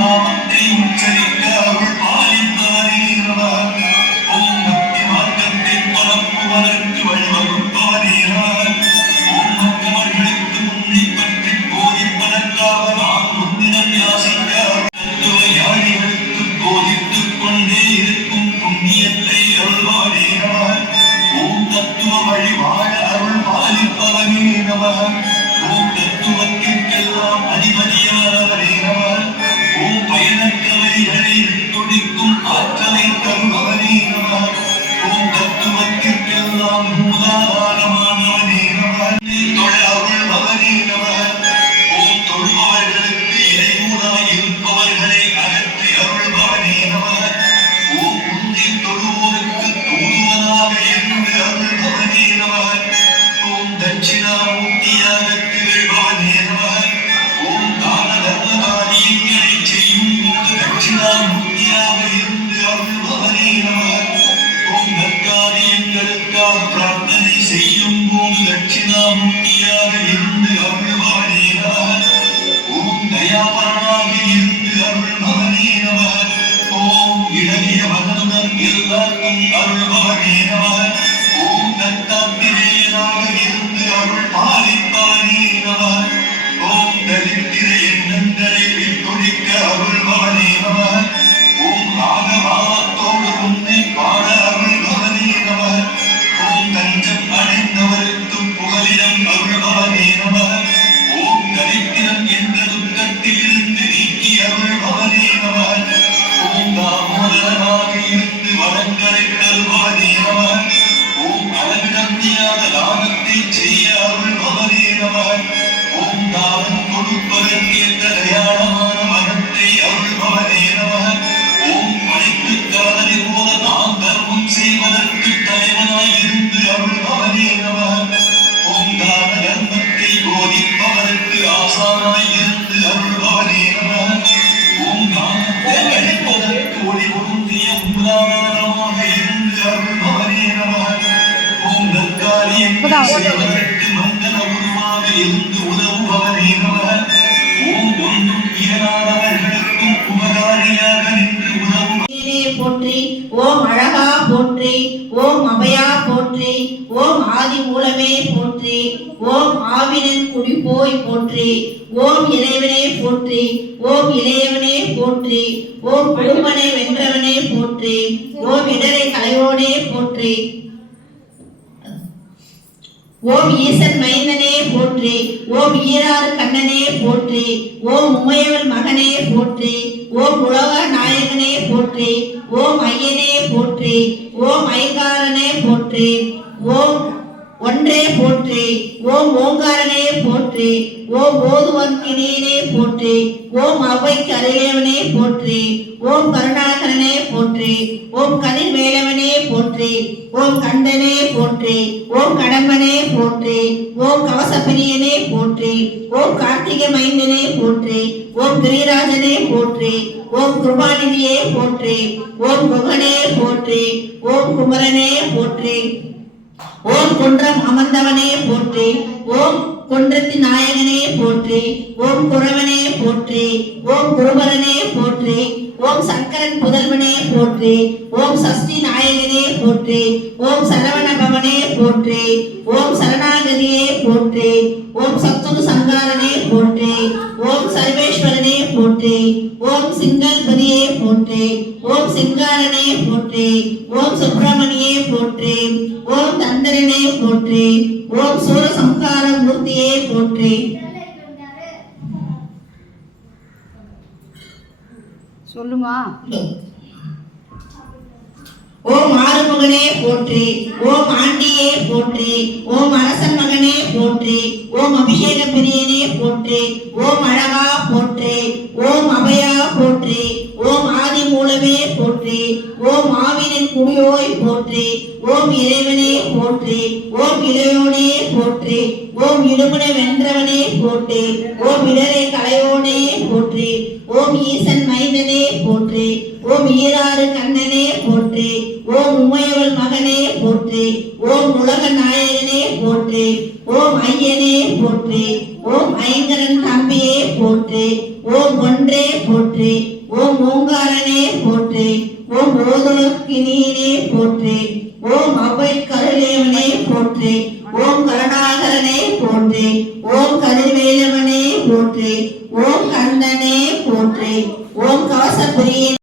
நாமத்தை உச்சரிக்க அருள் பாலிப்பவனே நம. ஓம் பக்தி மார்க்கத்தை பரப்புவதற்கு வழிவகுப்பவனே நம. ஓம் மற்றவர்களுக்கு முன்னே பற்றி போதிப்பதற்காக நான் முன்னிடம் யாசிக்க ஞானிகளுக்கு போதித்துக் கொண்டே இருக்கும் புண்ணியத்தை அருள்வானே நம. ஓம் தத்துவ வழி வாழ அருள் பாலிப்பவனே நம. ஓம் தத்துவத்திற்கெல்லாம் அதிபதியானவனே நம. ஓம் பயனற்றவைகளை துடிக்கும் ஆற்றலை தருபவனே நம. ஓம் தத்துவத்திற்கெல்லாம் மூலாதாரமானவனே நம. தொழ அருள்பவனே நம. ஓம் தொழுபவர்களுக்கு இறைவனாய் இருப்பவர்களை அகற்றி அருள்பவனே நம. ஓம் உந்தி தொழுவோருக்கு தூதுவனாக இருந்து அருள்பவனே நம. ஓம் தட்சிணாமூர்த்தியாக திகழ்பவனே நம. ஓம் தான தர்ம காரியங்களை செய்யும் போது தட்சிணாமூர்த்தியாக இருந்து அருள்பவனே நம. ஓம் நற்காரியங்களுக்காக பிரார்த்தனை செய்யும் போது தட்சிணாமூர்த்தியாக இருந்து அருள்பவனே நம. ஓம் தயாபரனாக இருந்து அருள்பவனே நம. ஓம் இளகிய மகனுடன் எல்லாருக்கும் அருள்பவனே நம. ஓம் தத்தாத்திரேயனாக இருந்து அருள் பாலிப்பவனே நம. ஓம் தரித்திர எண்ணங்களை விட்டொழிக்க அருள்பவனே நம. ஓம் ராகபாவத்தோடு உன்னை பாட அருள்பவனே நம. ஓம் தஞ்சம் அடைந்தவருக்கு புகலிடம் அருள்பவனே நம. ஓம் தரித்திரம் என்ற துக்கத்தில் இருந்து நீக்கி அருள்பவனே நம. ஓம் தாமோதரனாக இருந்து வளங்களை தருபவனே நம. ஓம் அளவிடம் முடியாத தானத்தை செய்ய அருள்பவனே நம. ஓம் தானம் கொடுப்பதற்கேற்ற தயாளமான மனத்தை அருள்பவனே நம. ஓம் படைத்து காதலை போல நான் தர்மம் செய்வதற்கு தலைவனாய் இருந்து அருள்பவனே நம. ஓம் தான தர்மத்தை போதிப்பவருக்கு ஆசானாய் இருந்து அருள்பவனே நம. ஓம் தானத்தை அளிப்பதற்கு ஒளி பொருந்திய மூலாதாரமாக இருந்து அருள்பவனே நம. ஓம் நற்காரியங்களை செய்வதற்கு மங்கள உருவாக இருந்து உதவுபவனே நம. ஓம் ஒன்றும் இயலாதவர்களுக்கும் உபகாரியாக நின்று உதவும் போற்றி. ஓம் அழகா போற்றி. ஓம் அபயா போற்றி. ஓம் ஆதி மூலமே போற்றி. ஓம் ஆவினின் குடிபோய் போற்றி. ஓம் இறைவனே போற்றி. ஓம் இளையவனே போற்றி. ஓம் குடும்பனை வென்றவனே போற்றி. ஓம் இடரை கலையோனே போற்றி. ஓம் ஈசன் மைந்தனே போற்றி. ஓம் ஈராறு கண்ணனே போற்றி. ஓம் உமையவன் மகனே போற்றி. ஓம் உலக நாயகனே போற்றி. ஓம் ஐயனே போற்றி. ஓம் ஐங்காரனே போற்றி. ஓம் ஒன்றே போற்றி. ஓம் ஓங்காரனே போற்றி. ஓம் ஓதுவன்கினியனே போற்றி. ஓம் அவ்வைக்கு அருளேவனே போற்றி. ஓம் கருணாகரனே போற்றி. ஓம் கதிர் வேலவனே போற்றி. ஓம் கண்டனே போற்றி. ஓம் கடம்பனே போற்றி. ஓம் கவசப்பிரியனே போற்றி. ஓம் கார்த்திகை மைந்தனே போற்றி. ஓம் கிரிராஜனே போற்றி. ஓம் கிருபாநிதியே போற்றி. ஓம் குகனே போற்றி. ஓம் குமரனே போற்றி. ஓம் குன்றம் அமர்ந்தவனே போற்றி. ஓம் குன்றத்தி நாயகனே போற்றி. ஓம் குரவனே போற்றி. ஓம் குருபரனே போற்றி. ஓம் சங்கரன் புதல்வனே போற்றி. ஓம் சஷ்டி நாயகனே போற்றி. ஓம் சரவண பவனே போற்றி. ஓம் சரணாகதியே போற்றி. ஓம் சத்துரு சங்காரனே போற்றி. ஓம் சர்வேஸ்வரனே போற்றி. ஓம் சிங்கல்பதியே போற்றி. ஓம் சிங்காரனே போற்றி. ஓம் சுப்பிரமணியே போற்றி. ஓம் தந்தரனே போற்றி. ஓம் சூரசம்ஹார மூர்த்தியே போற்றி. சொல்லுமா. ஓம் ஆறுமுகனே போற்றி. ஓம் ஆண்டியே போற்றி. ஓம் அரசன் மகனே போற்றி. ஓம் அபிஷேக பிரியனே போற்றி. ஓம் அழகா போற்றி. ஓம் அபயா போற்றி. ஓம் ஆதி மூலமே போற்றி. ஓம் ஆவினின் குடியோய் போற்றி. ஓம் இறைவனே போற்றி. ஓம் இளையோனே போற்றி. ஓம் இடுமனை வென்றவனே போற்றி. ஓம் இடரை கலையோனே போற்றி. ஓம் ஈசன் மைந்தனே போற்றி. ஓம் ஈராறு கண்ணனே போற்றி. ஓம் உமையவள் மகனே போற்றி. ஓம் உலக நாயகனே போற்றி. ஓம் ஐயனே போற்றி. ஓம் ஐங்கரன் தம்பியே போற்றி. போற்றி. ஓம் ஒன்றே போற்றி. ஓம் ஓங்காரனே போற்றி. ஓம் ஓதுலக்கினியனே போற்றி. ஓம் அவ்வை கருளேவனே போற்றி. ஓம் கருணாகரனே போற்றி. ஓம் கதிர்வேலவனே போற்றி. ஓம் கந்தனே போற்றி. ஓம் கவசப்பிரியனே